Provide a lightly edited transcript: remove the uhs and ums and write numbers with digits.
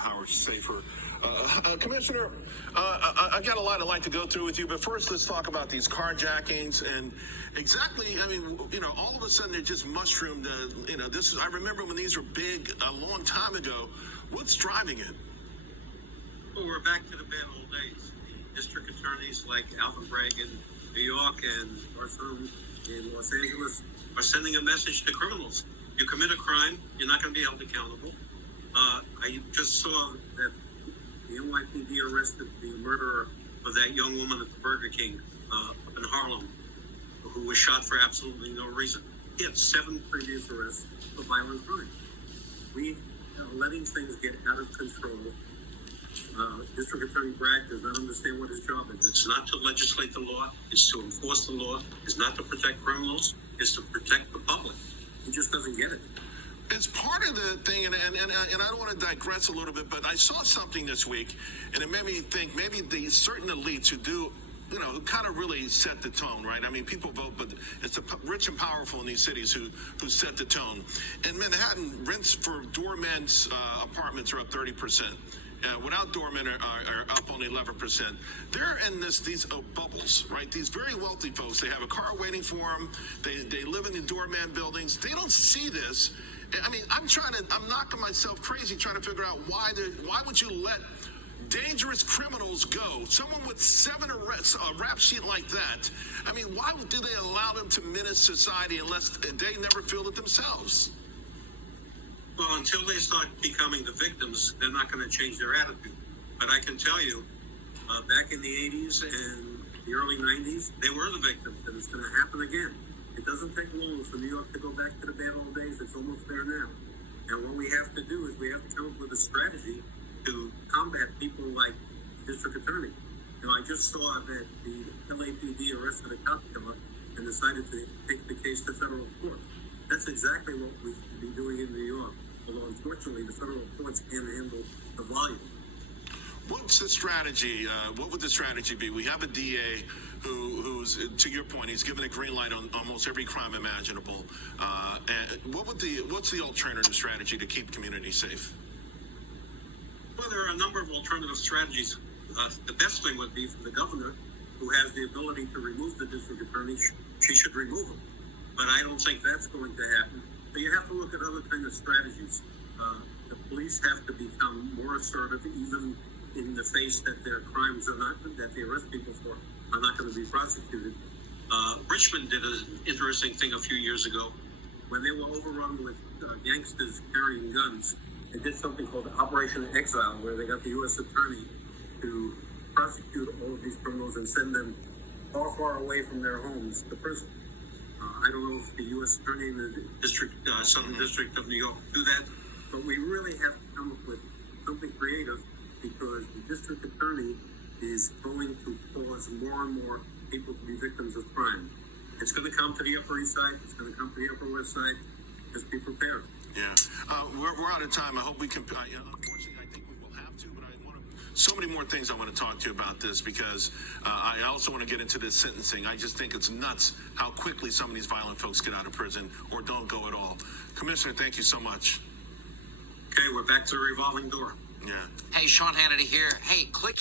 how we're safer. Commissioner, I got a lot I'd like to go through with you, but first let's talk about these carjackings and exactly, I mean, all of a sudden they just mushroomed, I remember when these were big a long time ago. What's driving it? Well, we're back to the bad old days. District attorneys like Alvin Bragg in New York and our firm in Los Angeles are sending a message to criminals. You commit a crime, you're not going to be held accountable. I just saw that the NYPD arrested the murderer of that young woman at the Burger King up in Harlem, who was shot for absolutely no reason. He had 7 previous arrests for violent crime. We are letting things get out of control. District Attorney Bragg does not understand what his job is. It's not to legislate the law. It's to enforce the law. It's not to protect criminals. It's to protect the public. He just doesn't get it. It's part of the thing, and I don't want to digress a little bit, but I saw something this week, and it made me think maybe the certain elites who do, who kind of really set the tone, right? I mean, people vote, but it's the rich and powerful in these cities who set the tone. In Manhattan, rents for doormen's apartments are up 30%. Without doormen are up only 11%. They're in these bubbles, right? These very wealthy folks, they have a car waiting for them. They live in the doorman buildings. They don't see this. I mean, I'm knocking myself crazy trying to figure out why would you let dangerous criminals go? Someone with 7 arrests, a rap sheet like that. I mean, why do they allow them to menace society unless they never feel it themselves? Well, until they start becoming the victims, they're not going to change their attitude. But I can tell you, back in the 80s and the early 90s, they were the victims, and it's going to happen again. It doesn't take long for New York to go back to the bad old days. It's almost there now. And what we have to do is we have to come up with a strategy to combat people like the district attorney. I just saw that the LAPD arrested a cop killer and decided to take the case to federal court. That's exactly what we should be doing in New York. Although, unfortunately, the federal courts can't handle the volume. What's the strategy? What would the strategy be? We have a DA who's, to your point, he's given a green light on almost every crime imaginable. And what's the alternative strategy to keep communities safe? Well, there are a number of alternative strategies. The best thing would be for the governor, who has the ability to remove the district attorney, she should remove him. But I don't think that's going to happen. So you have to look at other kind of strategies. The police have to become more assertive, even in the face that their crimes are not, that they arrest people for, are not going to be prosecuted. Richmond did an interesting thing a few years ago. When they were overrun with gangsters carrying guns, they did something called Operation Exile, where they got the U.S. attorney to prosecute all of these criminals and send them far, far away from their homes to prison. I don't know if the U.S. attorney in the Southern District of New York do that, but we really have to come up with something creative, because the district attorney is going to cause more and more people to be victims of crime. It's going to come to the Upper East Side. It's going to come to the Upper West Side. Just be prepared. Yeah. We're out of time. I hope we can. Unfortunately, I think we will have to, but I want to. So many more things I want to talk to you about this, because I also want to get into this sentencing. I just think it's nuts how quickly some of these violent folks get out of prison or don't go at all. Commissioner, thank you so much. Okay, we're back to the revolving door. Yeah. Hey, Sean Hannity here. Hey, click